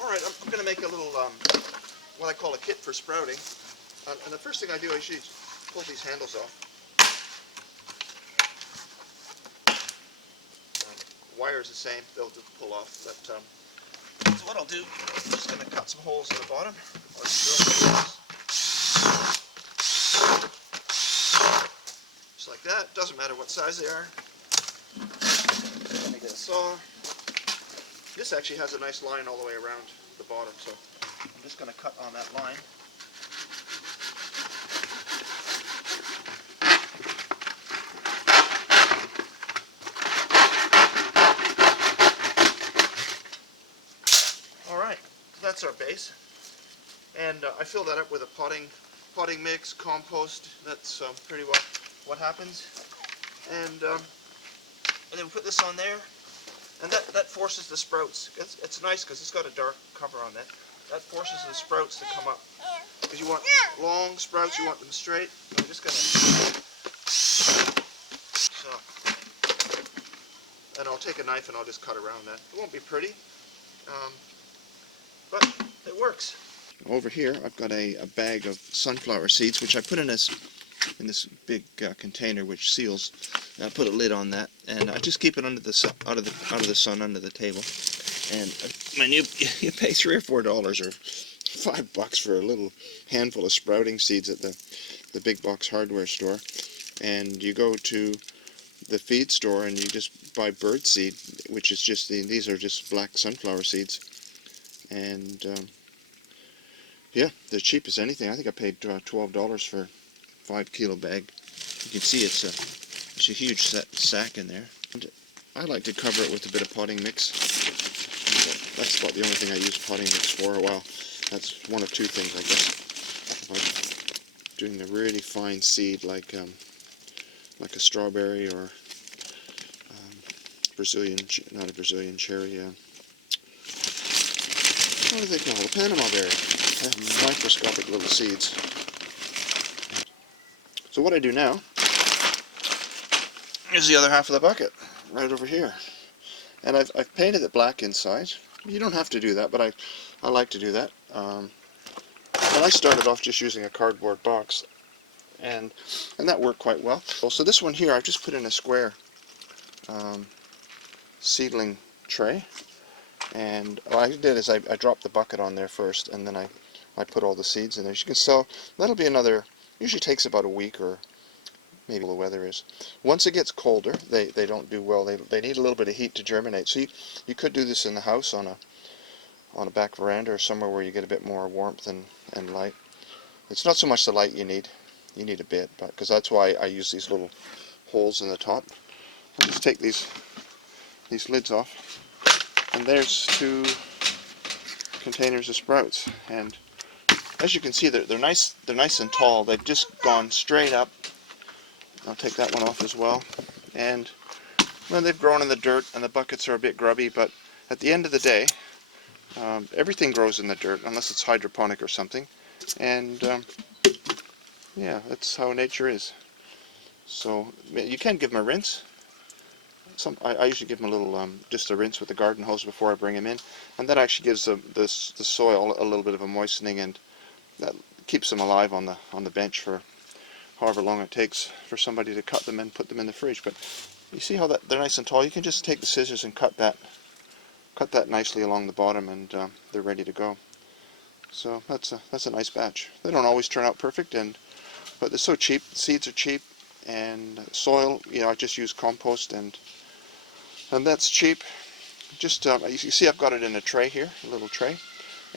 Alright, I'm going to make a little, what I call a kit for sprouting. And the first thing I do, I usually pull these handles off. Wire's the same, they'll pull off. But so what I'll do, I'm just going to cut some holes in the bottom, or drill some holes. Just like that. Doesn't matter what size they are. Let me get a saw. This actually has a nice line all the way around the bottom, so I'm just going to cut on that line. Alright, that's our base. And I fill that up with a potting mix, compost. That's pretty well what happens. And then we put this on there. And that forces the sprouts. It's nice because it's got a dark cover on that. That forces the sprouts to come up. Because you want long sprouts, you want them straight. I'm just going to... So. And I'll take a knife and I'll just cut around that. It won't be pretty, but it works. Over here I've got a bag of sunflower seeds, which I put in this big container which seals. And I put a lid on that, and I just keep it under the sun, out of the sun, under the table. And you pay $3 or $4 or $5 for a little handful of sprouting seeds at the big box hardware store, and you go to the feed store and you just buy bird seed, which is just these are just black sunflower seeds, and yeah, they're cheap as anything. I think I paid $12 for a 5-kilo bag. You can see it's a huge sack in there. And I like to cover it with a bit of potting mix. That's about the only thing I use potting mix for. Well, that's one of two things, I guess. Like doing a really fine seed, like a strawberry or not a Brazilian cherry. What do they call it? A Panama berry. They have microscopic little seeds. So what I do now is the other half of the bucket, right over here. And I've painted it black inside. You don't have to do that, but I like to do that. And I started off just using a cardboard box, and that worked quite well. So this one here, I've just put in a square seedling tray, and what I did is I dropped the bucket on there first, and then I put all the seeds in there. As you can see, that'll be another, usually takes about a week, or maybe the weather is. Once it gets colder, they don't do well. They need a little bit of heat to germinate. So you could do this in the house on a back veranda or somewhere where you get a bit more warmth and light. It's not so much the light you need a bit, but because that's why I use these little holes in the top. I'll just take these lids off, and there's 2 containers of sprouts. And as you can see, they're nice and tall. They've just gone straight up. I'll take that one off as well. And well, they've grown in the dirt, and the buckets are a bit grubby, but at the end of the day, everything grows in the dirt unless it's hydroponic or something. And yeah, that's how nature is. So you can give them a rinse. I usually give them a little, just a rinse with the garden hose before I bring them in, and that actually gives the soil a little bit of a moistening, and that keeps them alive on the bench for however long it takes for somebody to cut them and put them in the fridge. But you see how they're nice and tall. You can just take the scissors and cut that nicely along the bottom, and they're ready to go. So that's a nice batch. They don't always turn out perfect, but they're so cheap. Seeds are cheap, and soil, I just use compost, and that's cheap. Just you see, I've got it in a tray here, a little tray,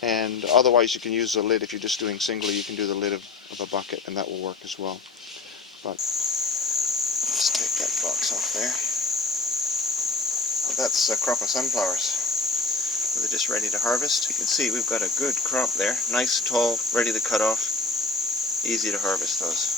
and otherwise you can use the lid. If you're just doing singly, you can do the lid of a bucket, and that will work as well. But let's take that box off there. That's a crop of sunflowers. They're just ready to harvest. You can see we've got a good crop there, nice, tall, ready to cut off. Easy to harvest those.